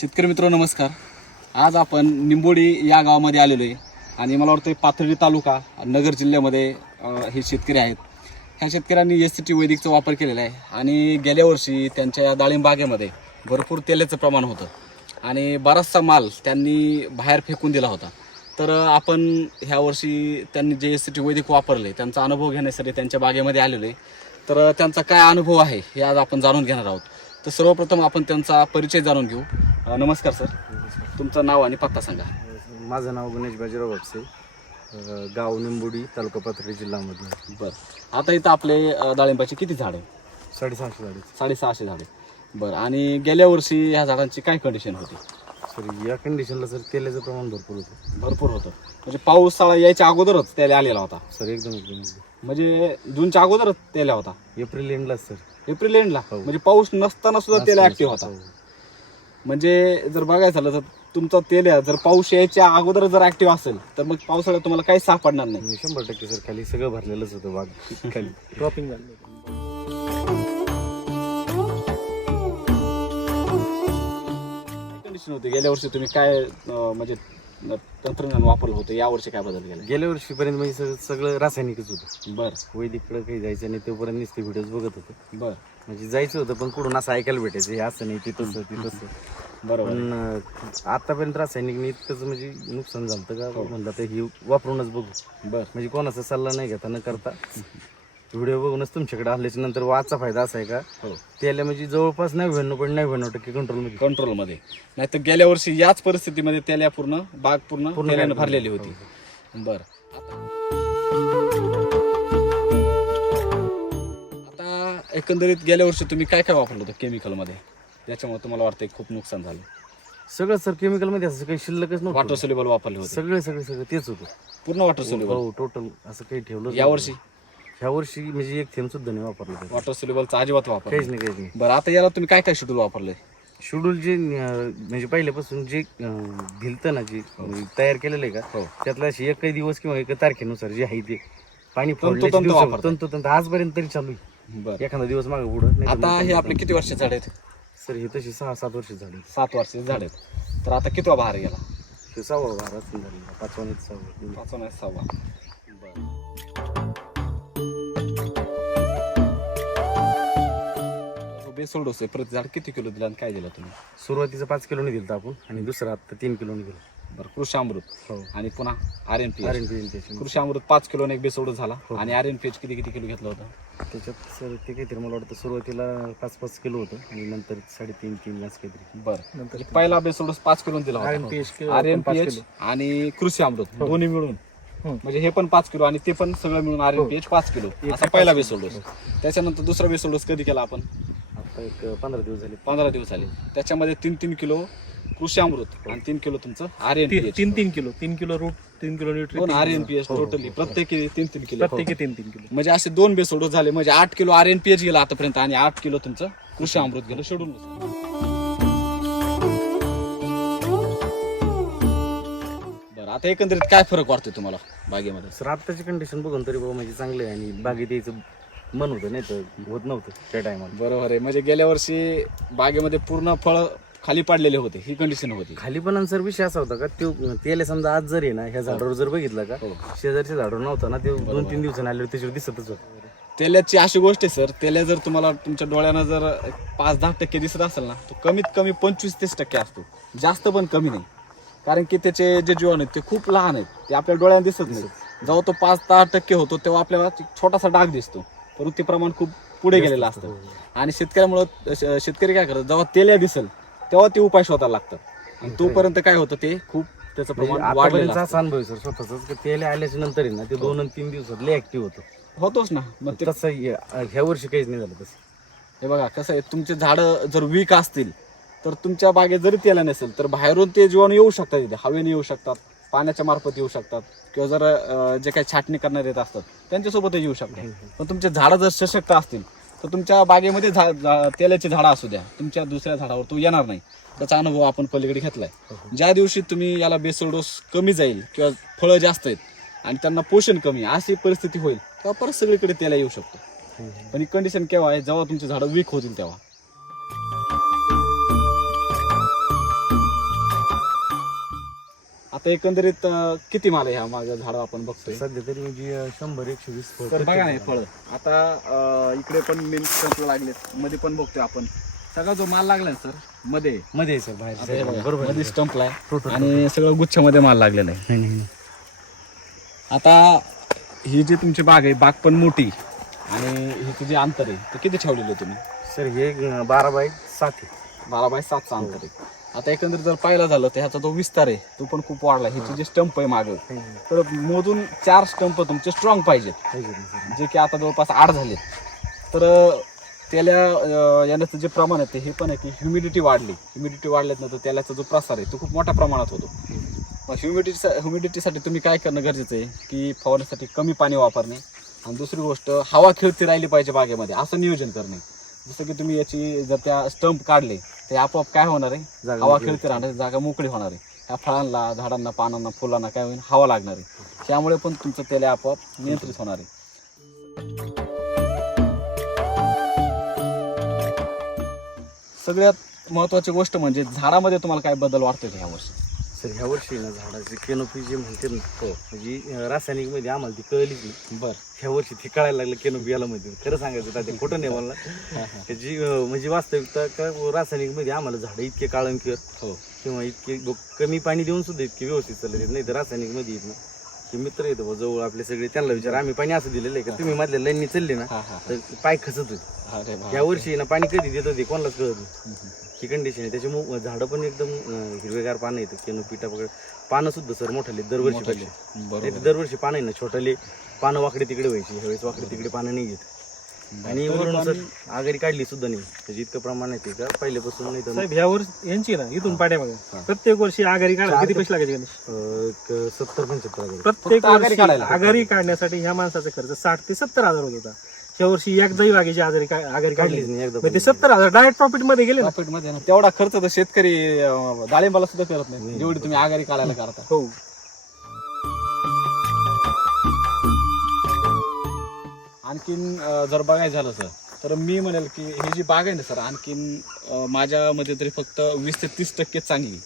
शेतकरी मित्र नमस्कार. आज आपण निंबोडी या गावामध्ये आलेलो आहे आणि मला वाटतं पाथर्डी तालुका नगर जिल्ह्यामध्ये हे शेतकरी आहेत. ह्या शेतकऱ्यांनी एस सी टी वैदिकचा वापर केलेला आहे आणि गेल्या वर्षी त्यांच्या या डाळिंबागेमध्ये भरपूर तेलाचं प्रमाण होतं आणि बराचसा माल त्यांनी बाहेर फेकून दिला होता. तर आपण ह्या वर्षी त्यांनी जे एस सी टी वैदिक वापरले त्यांचा अनुभव घेण्यासाठी त्यांच्या बागेमध्ये आलेलो आहे. तर त्यांचा काय अनुभव आहे हे आज आपण जाणून घेणार आहोत. तर सर्वप्रथम आपण त्यांचा परिचय जाणून घेऊ. अ, नमस्कार सर. तुमचं नाव आणि पत्ता सांगा. माझं नाव गणेश बाजीराव बापसे. अ, गाव निंबोडी तालुका पाथर्डी जिल्हामधून बरं. आता इथं आपले अ, डाळिंबाचे किती झाड आहे साडेसहाशे झाडे साडेसहाशे झाडे बरं. आणि गेल्या वर्षी ह्या झाडांची काय कंडिशन होती? सर या कंडिशनला सर तेलाचं प्रमाण भरपूर होतं. भरपूर होतं. म्हणजे पावसाळा यायच्या अगोदरच त्याला आलेला होता. सर एकदम एकदम एकदम. म्हणजे जूनच्या अगोदरच त्याला होता. April एंडलाच sir. एप्रिल एंडला हो. म्हणजे पाऊस नसताना सुद्धा तेल ऍक्टिव्ह होता. हो. म्हणजे जर बघायचं झालं तर तुमचा तेल आहे, जर पाऊस यायच्या अगोदर जर ऍक्टिव्ह असेल तर मग पावसाळ्यात तुम्हाला काही सापडणार नाही. मी शंभर टक्के सर खाली सगळं भरलेलंच होतं बाग खाली. ड्रॉपिंग झालं. कंडिशन होती? गेल्या वर्षी तुम्ही काय अं, म्हणजे अं, तंत्रज्ञान वापरलं होतं? या वर्षी काय बदल केला? गेल्या वर्षीपर्यंत म्हणजे सगळं सगळं रासायनिकच होतं. बर. वैदिककडे काही जायचं नाही तोपर्यंत नुसते व्हिडिओज बघत होतो. बर. म्हणजे जायचं होतं पण कुठून असं ऐकायला भेटायचं हे असं नाही ते तसं ते तसं. बरोबर पण अं, आतापर्यंत रासायनिकने इतकंच म्हणजे नुकसान झालं हो. का? म्हणलं तर ही वापरूनच बघू. बर. म्हणजे कोणाचा सल्ला नाही घेता न करता. व्हिडिओ बघूनच तुमच्याकडे आल्याच्यानंतर वाचा फायदा असा आहे का? हो. त्याला म्हणजे जवळपास नव्याण्णव पण नव्याण्णव टक्के कंट्रोलमध्ये कंट्रोलमध्ये नाही तर गेल्या वर्षी याच परिस्थितीमध्ये तेल्या पूर्ण बाग पूर्ण तेल्यानं. भरलेली. हो, होती. बर. आता एकंदरीत गेल्या वर्षी तुम्ही काय काय वापरलं होतं केमिकलमध्ये त्याच्यामुळे तुम्हाला वाटतं खूप नुकसान झालं. सगळं सर केमिकलमध्ये असं काही शिल्लकच वॉटर नव्हतं सोल्युबल वापरले होते. सगळे सगळे सगळं तेच होतं. पूर्ण वॉटर सोल्युबल हो टोटल असं काही ठेवलं या वर्षी? ह्या वर्षी म्हणजे एक थेंब सुद्धा नाही वापरलं. वॉटर सोल्युबलचा अजिबात वापर काहीच नाही. काहीच नाही. बरं आता याला तुम्ही काय काय शेड्यूल वापरलंय? शेड्यूल जे अं, म्हणजे पहिल्यापासून जे अं, भिलतं ना जे म्हणजे तयार केलेलं आहे हो. का त्यातला अशी एकही दिवस किंवा एक तारखेनुसार जे आहे ते पाणी तंतोतंत वापरतात. तंतोतंत आजपर्यंत तरी चालू आहे. बरं. एखादा दिवस मागे पुढं आता हे आपले किती वर्ष झाड आहेत? सर हे तशी सहा सात वर्ष झाली सात वर्षाचे झाड आहेत. तर आता कितवा बहार गेला ते सहावा बारा असतील झाली. पाचवा नाही सहावा. पाचवा नाही सहावा. डोस आहे. प्रति झाड किती किलो दिला आणि काय दिला तुम्ही? सुरुवातीचं पाच किलोने दिलं आपण आणि दुसरं आता तीन किलोने दिलं. बरं कृषी अमृत हो. आणि पुन्हा R N P R N P Krishi Amrut पाच किलो एक बेसोड झाला. आणि आर एन पी एच किती किती किलो घेतलं होतं? त्याच्यात सर ते काहीतरी मला वाटतं सुरुवातीला पाच पाच किलो होतं आणि नंतर साडेतीन तीन असं काहीतरी. बरं. नंतर पहिला बेसोड पाच किलो दिला होता. आर एन पाच पी एच किलो. आणि कृषी अमृत दोन्ही मिळून. हो. म्हणजे हे पण पाच किलो आणि ते पण सगळं मिळून आर एन पी एच पाच किलो. असा पहिला बेसोल डोस त्याच्यानंतर दुसरा बेसोल डोस कधी केला आपण? आता एक पंधरा दिवस झाले. पंधरा दिवस झाले. त्याच्यामध्ये तीन तीन किलो कृषी अमृत आणि तीन किलो तुमचं आर एन तीन पी तीन तीन किलो तीन किलो रूट तीन kilo Nutri R N P H totally प्रत्येकी तीन तीन किलो. प्रत्येकी तीन तीन किलो. म्हणजे असे दोन बेस डोस झाले. म्हणजे आठ kilo R N P H गेला आतापर्यंत आणि आठ किलो तुमचं कृषी अमृत गेलं शेड्यूल बरं आता एकंदरीत काय फरक वाटतोय तुम्हाला बागेमध्ये? सर आत्ताची कंडिशन बघून तरी बाबा म्हणजे चांगलं आहे आणि बागेत यायचं मन होतं नाही तर होत नव्हतं त्या टायमाला बरोबर आहे. म्हणजे गेल्या वर्षी बागेमध्ये पूर्ण फळ खाली पाडलेले होते ही कंडिशन होती. खाली पण सर विषय असा होता का तो त्याला समजा आज जर आहे ना ह्या झाडावर जर बघितलं का हो. शेजारच्या झाडावर नव्हता ना ते दोन तीन दिवसांनी आल्यावर त्याच्यावर दिसतच होतं. तेल्याची अशी गोष्ट आहे सर तेल्या जर तुम्हाला तुमच्या डोळ्यानं जर पाच दहा टक्के दिसत असेल ना तो कमीत कमी पंचवीस तीस टक्के असतो. जास्त पण कमी नाही. कारण की त्याचे जे जीवन आहेत ते खूप लहान आहेत. ते आपल्या डोळ्यानं दिसत नाही. जेव्हा तो पाच दहा टक्के होतो तेव्हा आपल्याला छोटासा डाग दिसतो. परंतु ते प्रमाण खूप पुढे गेलेलं असतं. आणि शेतकऱ्यामुळं शेतकरी काय करतात जेव्हा तेल्या दिसेल तेव्हा ते उपाय शोधायला लागतात. आणि तोपर्यंत काय होतं ते? खूप त्याचं म्हणजे प्रमाण वाढलेलं असतं. असा अनुभव आहे सर स्वतःच की तेल आल्याच्यानंतर आहे ना ते दोन आणि तीन दिवसात लय ऍक्टिव्ह होतं. होतोच ना. मग ते तसं ह्या वर्षी काहीच नाही झालं तसं. हे बघा कसं आहे तुमचे झाडं जर वीक असतील तर तुमच्या बागेत जरी तेला नसेल तर बाहेरून ते जीवाणू येऊ शकतात इथे. हवेने येऊ शकतात पाण्याच्या मार्फत येऊ शकतात किंवा जर अं, जे काही छाटणी करणारे येत असतात त्यांच्यासोबत येऊ शकतात. पण तुमचे झाडं जर सशक्त असतील तर तुमच्या बागेमध्ये झा झा- तेलाची झाडं असू द्या. तुमच्या दुसऱ्या झाडावर तो येणार नाही. त्याचा अनुभव आपण पलीकडे घेतलाय. ज्या दिवशी तुम्ही याला बेसल डोस कमी जाईल किंवा फळं जास्त आहेत आणि त्यांना पोषण कमी अशी परिस्थिती होईल तेव्हा परत सगळीकडे तेला येऊ शकतो. पण ही कंडिशन केव्हा आहे? जेव्हा तुमची झाडं वीक होतील तेव्हा. आता एकंदरीत अं, किती माल आहे ह्या माझ्या झाड आपण बघतोय? सध्या तरी म्हणजे अं, शंभर एकशे वीस फळ तर बघा नाही फळ. आता अं, इकडे पण मेन स्टंप लागलेत. मध्ये पण बघतोय आपण. सगळा जो माल लागलाय सर? मध्ये. मध्ये सर बाहेर आता हे बघा, बरोबर मध्ये स्टंपला आहे. हो, हो. आणि सगळं गुच्छामध्ये माल लागलेला आहे. आता ही जी तुमची बाग आहे बाग पण मोठी. आणि हिचं जे अंतर आहे ते किती ठेवलेलं आहे तुम्ही? सर हे अं, बारा बाय सात आहे. बारा बाय सातचं अंतर आहे. आता एकंदरीत जर पाहिलं झालं तर ह्याचा जो विस्तार आहे तो पण खूप वाढला. ह्याची जे स्टंप आहे मागं. तर मोजून चार स्टंप तुमचे स्ट्रॉंग पाहिजेत. जे की आता जवळपास आठ झालेत. तर त्याला याण्याचं जे प्रमाण आहे ते हे पण आहे की ह्युमिडिटी वाढली. ह्युमिडिटी वाढल्यात ना तर त्याला जो प्रसार आहे तो खूप मोठ्या प्रमाणात होतो. मग ह्युमिडिटी ह्युमिडिटीसाठी तुम्ही काय करणं गरजेचं आहे की फवारण्यासाठी कमी पाणी वापरणे. आणि दुसरी गोष्ट हवा खेळती राहिली पाहिजे बागेमध्ये असं नियोजन करणे. जसं की तुम्ही याची जर त्या स्टंप काढले ते आपोआप काय होणार आहे? हवा खेळती राहणार जागा मोकळी होणार आहे. ह्या फळांना झाडांना पानांना फुलांना काय होईल? हवा लागणार आहे. त्यामुळे पण तुमचं तेल आपोआप नियंत्रित होणार आहे. सगळ्यात महत्वाची गोष्ट म्हणजे झाडामध्ये तुम्हाला काय बदल वाटतोय ह्या वर्षी? सर ह्या वर्षी ना झाडाची केनोपी जे म्हणते ना हो म्हणजे रासायनिकमध्ये आम्हाला ती कळलीच नाही. बर. ह्या वर्षी ती कळायला लागलं केनोपी याला मध्ये खरं सांगायचं तात्या खोटं नाही मला त्याची म्हणजे वास्तविकता का रासायनिकमध्ये आम्हाला झाडं इतके काळंकीर हो. किंवा इतके कमी पाणी देऊन सुद्धा इतके व्यवस्थित चालले नाही तर रासायनिकमध्ये येत ना की मित्र येतो जवळ आपले सगळे. त्यांना विचार आम्ही पाणी असं दिलेलं आहे का? तुम्ही मधल्या लाईननी चालले ना तर पाय खचत होते. या वर्षी ना पाणी कधी देत होते कोणालाच कळत नाही. ही कंडिशन आहे. त्याच्यामुळे झाडं पण एकदम अं, हिरवेगार पानं येतं केनो पिठा पकड पानं सुद्धा सर मोठाले दरवर्षी मोठाले. पेक्षा. बरोबर. नाही तर दरवर्षी पानं आहे ना छोटाले. पानं वाकडे तिकडे व्हायची. ह्यावेळेस वाकडे तिकडे पानं नाही येत. आणि वरून सर आघाडी काढली सुद्धा नाही. त्याची इतकं प्रमाण आहे का? पहिल्यापासून नाही तर साहेब ह्या वर्षी यांची ना इथून पाड्यामागे प्रत्येक वर्षी आघारी काढा. किती पैसे लागायचे गणेश? सत्तर पंच्याहत्तर हजार. प्रत्येक आघारी वर्षी काढायला. आघारी काढण्यासाठी ह्या माणसाचा खर्च साठ ते सत्तर हजार होत होता. ह्या वर्षी एकदाही बागेची आघारी का- आघारी काढली नाही एकदा मग ते सत्तर हजार डायरेक्ट प्रॉफिटमध्ये गेले ना. Profit मध्ये ना. तेवढा खर्च तर शेतकरी अं, डाळिंबाला सुद्धा करत नाही. जेवढी तुम्ही आघाडी काढायला करता. हो. आणखीन अं, जर बघायचं झालं सर तर मी म्हणेल की ही जी बाग आहे ना सर आणखीन अं, माझ्या मध्ये तरी फक्त वीस ते तीस टक्के चांगली.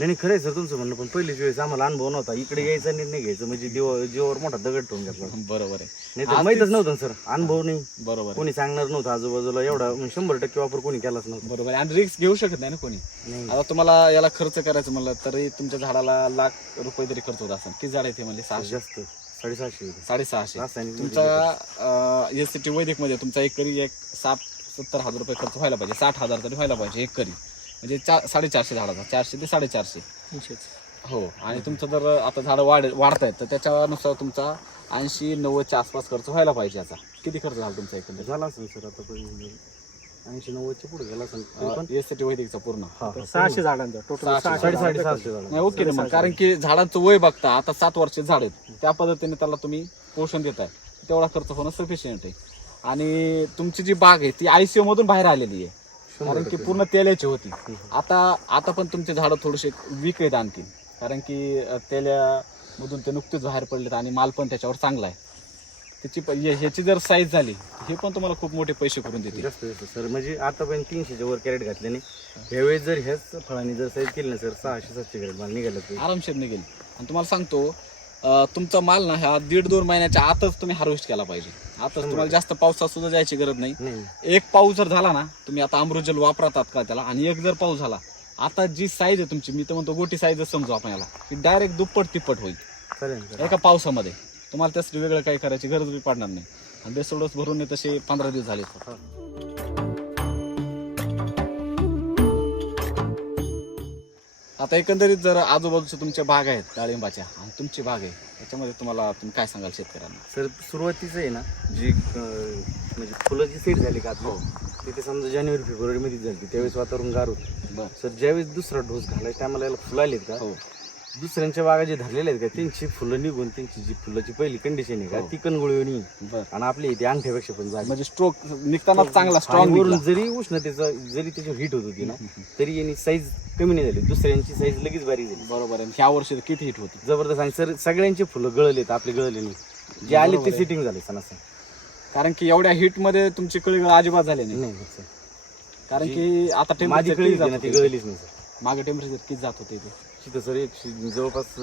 नाही खरंय सर तुमचं म्हणणं पण पहिल्याच वेळेस आम्हाला अनुभव नव्हता. इकडे यायचा निर्णय घ्यायचा म्हणजे जीवा जीवावर मोठा दगड ठेवून घेतला. बरोबर आहे. नाही तर माहितच तेच- नव्हतं सर. अनुभव नाही. बरोबर. कोणी सांगणार नव्हतं आजूबाजूला एवढा म्हणजे शंभर टक्के वापर कोणी केलाच नव्हता. बरोबर आहे. आणि रिक्स घेऊ शकत नाही ना कोणी? नाही. आता तुम्हाला याला खर्च करायचं म्हणलं तरी तुमच्या झाडाला लाख रुपये तरी खर्च होत असेल. किती झाड आहे ते म्हणजे सहाशे. जास्त. साडेसहाशे होते. साडेसहाशे. रासायनिक तुमचा एस सी टी वैदिकमध्ये तुमचा एकरी एक साठ सत्तर हजार रुपये खर्च व्हायला पाहिजे. साठ हजार तरी व्हायला पाहिजे एकरी. म्हणजे चा साडेचारशे झाडाचा चारशे ते साडेचारशे. हो आणि तुमचं जर आता झाडं वाढ वाढतायत तर त्याच्यानुसार तुमचा ऐंशी नव्वदच्या आसपास खर्च व्हायला पाहिजे याचा किती खर्च झाला तुमचा एकंदरीत? झाला असेल सर आता पण ऐंशी नव्वदच्या पुढे गेला असेल एस टी वैदिकचा पूर्ण. सहाशे झाडांचा टोटल साडेसहाशे. झाला ओके ना मग कारण की झाडांचं वय बघता आता सात वर्ष झाड आहेत. त्या पद्धतीने त्याला तुम्ही पोषण देताय. तेवढा खर्च होणं सफिशियंट आहे. आणि तुमची जी बाग आहे ती आयसीयू मधून बाहेर आलेली आहे. कारण की. पूर्ण तेल्याची होती. आता आता पण तुमचे झाडं थोडेसे वीक आहेत आणखी कारण की तेल्यामधून ते नुकतेच बाहेर पडलेत आणि माल पण त्याच्यावर चांगला आहे. त्याची प- हे- ह्याची जर साईज झाली हे पण तुम्हाला खूप मोठे पैसे करून देतील. जास्त जास्त. सर म्हणजे आतापर्यंत तीनशेच्या वर कॅरेट घातल्याने ह्यावेळेस जर ह्याच फळांनी जर साईज केली ना सर सहाशे सातशे कॅरेट माल निघाला तर. आरामशीर निघेल. आणि तुम्हाला सांगतो तुमचा माल ना ह्या दीड दोन महिन्याच्या आतच तुम्ही हार्वेस्ट केला पाहिजे. आताच तुम्हाला जास्त पावसात सुद्धा जायची गरज नाही. एक पाऊस जर झाला ना तुम्ही आता अमृतजल वापरतात का त्याला? आणि एक जर पाऊस झाला आता जी साईज आहे तुमची मी तर म्हणतो गोटी साईजच समजू आपण याला की डायरेक्ट दुप्पट तिप्पट होईल. एका पावसामध्ये. तुम्हाला त्यासाठी वेगळं काही करायची गरज बी पडणार नाही. आणि बेसोडस भरून तसे पंधरा दिवस झाले. आता एकंदरीत जर आजूबाजूच्या तुमच्या बाग आहेत डाळिंबाच्या आणि तुमची बाग आहे त्याच्यामध्ये तुम्हाला तुम्ही काय सांगाल शेतकऱ्यांना? सर सुरुवातीचं आहे ना जी अं, म्हणजे फुलं जी सेट झाली का आता तिथे समजा जानेवारी फेब्रुवारी मध्ये झाली त्यावेळेस वातावरण गार होतं. बर. सर ज्यावेळेस दुसरा डोस घालायचा टायमाला याला फुलं आलीत का? हो. दुसऱ्यांच्या बागा जे धरलेले आहेत का त्यांची फुलं निघून त्यांची जी फुलाची पहिली कंडिशन आहे का हो. ती कणगुळवणी बर. आणि आपली इथे अंगठ्यापेक्षा पण जागी. म्हणजे स्ट्रोक निघताना चांगला आणि स्ट्रॉंग वरून जरी उष्णतेचा जरी त्याची हिट होत होती ना तरी यांनी साईज कमी नाही झाली. दुसऱ्यांची साईज लगेच बारीक झाली. बरोबर आहे. ह्या वर्षी तर किती हिट होती? जबरदस्त. आणि सर सगळ्यांचे फुलं गळलेत आपले गळले नाही. जे आले ते. सिटिंग झाले सणासण. कारण की एवढ्या हिटमध्ये तुमची कळी अजिबात झाली नाही. नाही सर. कारण की आता माझी टेम्परेचर कळी ना ती गळलीच नाही सर. मागे टेम्परेचर किती जात होते ते? तिथं सर एकशे जवळपास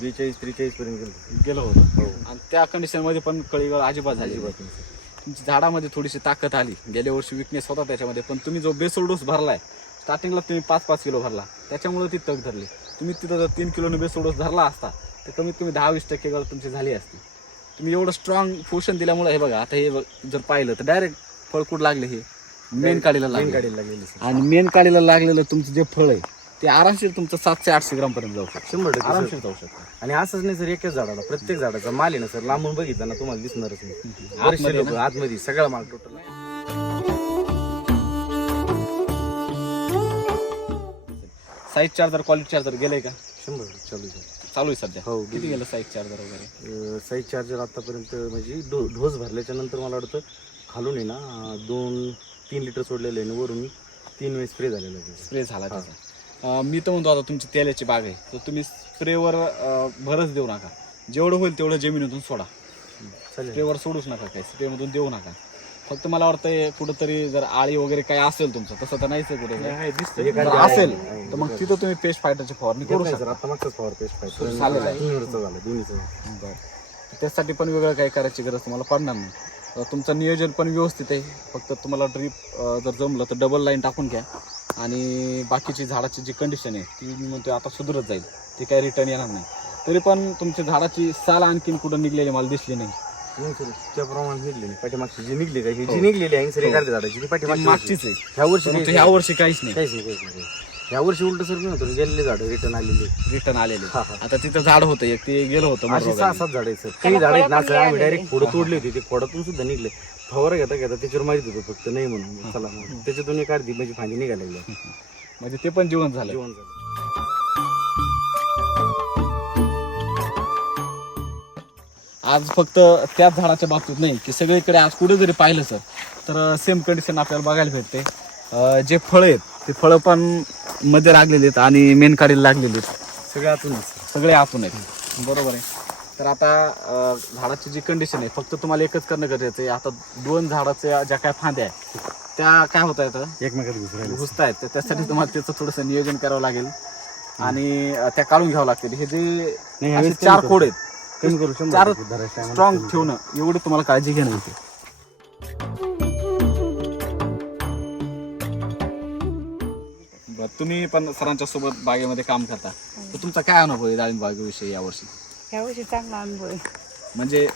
बेचाळीस त्रेचाळीस पर्यंत गेलो. गेलं होतं. हो. आणि त्या कंडिशनमध्ये पण कळीगळ अजिबात झाली अजिबात नाही. सर. तुमची झाडामध्ये थोडीशी ताकद आली. गेल्या वर्षी विकनेस होता त्याच्यामध्ये पण तुम्ही जो बेसोल डोस भरलाय स्टार्टिंगला तुम्ही पाच पाच किलो भरला. त्याच्यामुळे ती तग धरली. तुम्ही तिथं जर तीन किलोने बेसोल डोस धरला असता तर कमीत कमी दहा वीस टक्के गळ तुमची झाली असती. तुम्ही एवढं स्ट्रॉंग पोषण दिल्यामुळे हे बघा आता हे बघ- जर पाहिलं तर डायरेक्ट फळकूट लागले हे. मेन काढीला मेन लागले लागलेली सर. आणि मेन काढीला लागलेलं तुमचं जे फळ आहे ते आरामशीर तुमचं सातशे आठशे ग्राम पर्यंत जाऊ शकतं. शंभर टक्के आरामशीर. जाऊ शकतं. आणि असंच नाही सर एकच झाडाला प्रत्येक झाडाचा माल आहे ना सर लांबून बघितलं ना तुम्हाला दिसणारच नाही. आतमध्ये बरेचसे लोक आतमध्ये सगळा माल total size charger quality charger गेलंय का? शंभर टक्के चालू आहे सर चालू आहे सध्या. हो, किती गेलं. साईज चार्जर वगैरे? साईज चार्जर आतापर्यंत म्हणजे डो ढोस भरल्याच्या नंतर मला वाटतं खालून आहे ना अं, दोन तीन लिटर सोडलेलं आहे आणि वरून तीन वेळेस स्प्रे झालेला आहे. त्याचा. स्प्रे झाला त्याचा. मी तर म्हणतो आता तुमची तेलाची बाग आहे. तर तुम्ही स्प्रेवर भरच देऊ नका. जेवढं होईल तेवढं जमिनीतून सोडा. स्प्रेवर सोडूच नका काही. स्प्रेमधून देऊ नका. फक्त मला वाटतं कुठंतरी जर आळी वगैरे काय असेल तुमचं तसं तर नाहीच आहे कुठे. असेल तर मग. तिथं तुम्ही पेस्ट फायटरची फवारणी करू शकता. आता मागचाच पॉवर पेस्ट वर्ष झालं दोन्हीचं बरं. त्यासाठी पण वेगळं काही करायची गरज तुम्हाला पडणार नाही. तुमचं नियोजन पण व्यवस्थित आहे. फक्त तुम्हाला ड्रीप जर जमलं तर डबल लाईन टाकून घ्या. आणि बाकीची झाडाची जी कंडिशन आहे ती मी म्हणतो आता सुधरत जाईल. ती काही रिटर्न येणार नाही. तरी पण तुमच्या झाडाची साल आणखीन कुठं निघलेली मला दिसली नाही. त्या प्रमाणात निघले नाही. पाठीमागची जी निघली का ही जी निघलेली आहे सर एक अर्ध्या झाडाची ती ती पाठीमागची मागचीच आहे. ह्या वर्षी नाही. ह्या. वर्षी काहीच नाही. काहीच नाही काहीच नाही. ह्या वर्षी उलट सर मी म्हणतो गेलेले झाड रिटर्न आलेले. रिटर्न आलेले. हा, हा. आता तिथं झाड होतं एक ते गेलं होतं अशी. सहा सात झाड आहेत सर. काही झाड आहेत ना सर आम्ही डायरेक्ट फोडं तोडले होते ते फोडातून सुद्धा निघले. फवारा घेता घेता त्याच्यावर माहीत होतं फक्त नाही म्हणून. चला मग. त्याच्यातून एक अर्धी म्हणजे फांदी निघालेली आहे. म्हणजे ते पण जीवन झालं. जेवण झालं. आज फक्त त्याच झाडाच्या बाबतीत नाही की सगळीकडे आज कुठे जरी पाहिलं सर तर सेम कंडिशन आपल्याला बघायला भेटते. अं, जे फळं आहेत ते फळं पण मध्ये लागलेले आहेत आणि मेन काढीला लागलेले आहेत. सगळं आतूनच. सगळे आतून आहेत. बरोबर आहे. तर आता झाडाची जी कंडिशन आहे फक्त तुम्हाला एकच करणं गरजेचं आहे. आता दोन झाडाच्या ज्या काय फांद्या आहेत त्या काय होत आहेत एकमेकात घुसरायला घुसतायत. तर त्यासाठी तुम्हाला त्याचं थोडंसं नियोजन करावं लागेल. आणि त्या काढून घ्यावं लागतील. हे जे असे चार कमी खोड आहेत कमी करू चार स्ट्रॉंग ठेवणं एवढी तुम्हाला काळजी घेणं होते. बरं, तुम्ही पण सरांच्या सोबत बागेमध्ये काम करता. तर तुमचा काय अनुभव आहे डाळिंब बागेविषयी यावर्षी? ह्यावर्षी चांगला अनुभव आहे म्हणजे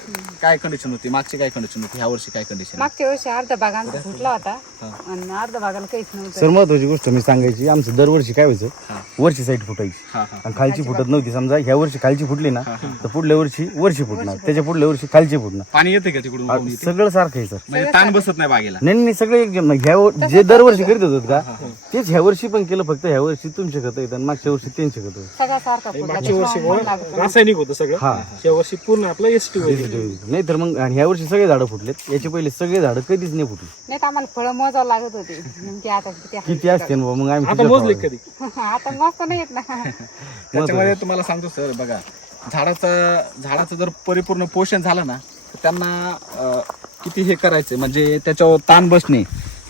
काय कंडिशन होती? मागची काय कंडिशन होती? ह्या वर्षी काय कंडिशन मागच्या वर्षी अर्धा बागांचा फुटला होता. हा. आणि अर्धा बागाला काहीच नव्हतं. सर महत्वाची गोष्ट मी सांगायची आमचं दरवर्षी काय. व्हायचं? वरची साईड फुटायची. आणि खालची फुटत नव्हती समजा. ह्या वर्षी खालची फुटली ना तर पुढल्या वर्षी वरची फुटणार. त्याच्या पुढल्या वर्षी खालची फुटणार. पाणी येते का तिकडून आ? सगळं सारखं आहे सर. म्हणजे ताण बसत नाही बागेला. नाही नाही सगळे एक जण- ह्या वर- जे दरवर्षी करीत होतात का तेच ह्या वर्षी पण केलं फक्त ह्या वर्षी तुमचे खत आहेत आणि मागच्या वर्षी त्यांचे खत आहेत. सगळा सारखा फुटला. मागच्या वर्षी मन लागत. रासायनिक होतं सगळं. हा. या वर्षी पूर्ण आपलं एस नाही तर मग आणि ह्या वर्षी सगळे झाडं फुटलेत. याचे पहिले सगळे झाडं कधीच नाही फुटले. नाही तर आम्हाला फळं मोजावं लागत होते. नेमकी आता किती आहे. किती असते ना बाबा, मग आम्ही आता मोजले. कधी? आता मस्त नाही येत ना. त्याच्यामध्ये तुम्हाला सांगतो सर बघा झाडाचं झाडाचं जर परिपूर्ण पोषण झालं ना तर त्यांना अं, किती हे करायचं म्हणजे त्याच्यावर ताण बसणे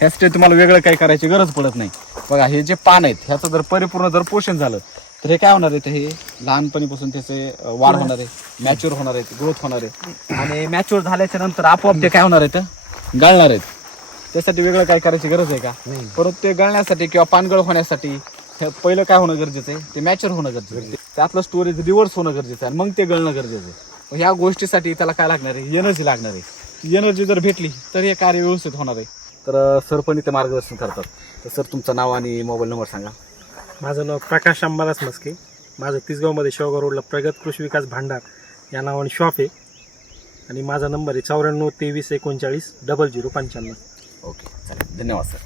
ह्यासाठी तुम्हाला वेगळं काही करायची गरज पडत नाही. बघा हे जे पान आहेत ह्याचं जर परिपूर्ण जर पोषण झालं तर हे काय होणार आहे तर हे लहानपणीपासून त्याचे वाढ होणार आहे मॅच्युअर होणार आहे ग्रोथ होणार आहे. आणि मॅच्युअर झाल्याच्यानंतर आपोआप ते काय होणार आहेत गळणार आहेत. त्यासाठी वेगळं काय करायची गरज आहे का? परत ते गळण्यासाठी किंवा पानगळ होण्यासाठी पहिलं काय होणं गरजेचं आहे? ते मॅचर होणं गरजेचं आहे. त्यातलं स्टोरेज रिव्हर्स होणं गरजेचं आहे आणि मग ते गळणं गरजेचं आहे. ह्या गोष्टीसाठी त्याला काय लागणार आहे? एनर्जी लागणार आहे. एनर्जी जर भेटली तर हे कार्य व्यवस्थित होणार आहे. तर सर पण इथे मार्गदर्शन करतात. तर सर तुमचं नाव आणि मोबाईल नंबर सांगा. माझं नाव प्रकाश अंबादास मस्के माझं तिसगावमध्ये शेवगाव रोडला प्रगत कृषी विकास भांडार या नावाने शॉप आहे. आणि माझा नंबर आहे चौऱ्याण्णव तेवीस एकोणचाळीस डबल झिरो पंच्याण्णव. ओके चालेल. धन्यवाद सर